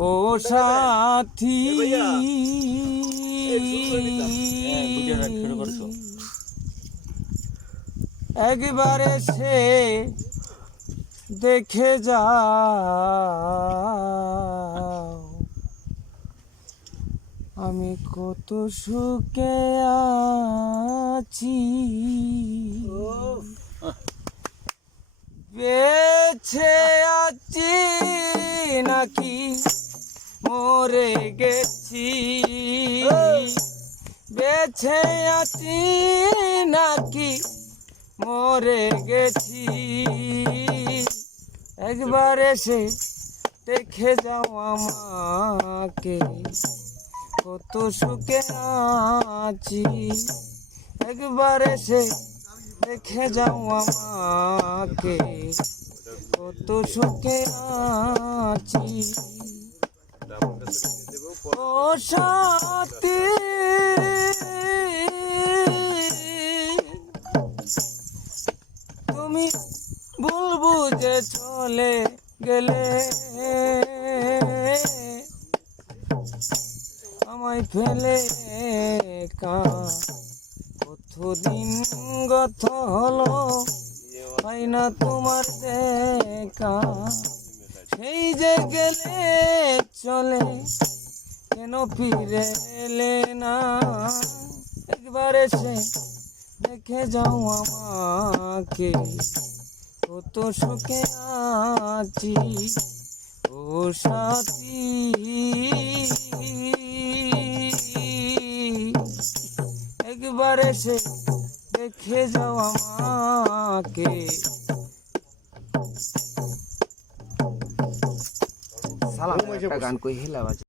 ও সাথী একবারে সে দেখে যাও আমি কত সুখে আছি বেঁচে আছি নাকি মরে গেছি বেঁচে আছি নাকি মরে গেছি একবার এসে দেখে যাও আমাকে কত সুখে আছি একবার এসে দেখে যাও আমাকে কত সুখে আছি ও সাথী তুমি ভুল বুঝে চলে গেলে আমায় ফেলে কতদিন গত হলো পাই না তোমার দেখা সেই যে গেলে চলে কেন ফিরে এলে না একবার এসে দেখে যাও আমাকে কত সুখে আছি ও সাথী একবার এসে দেখে যাও আমাকে সালাম একটা গান কই হেলা বাজে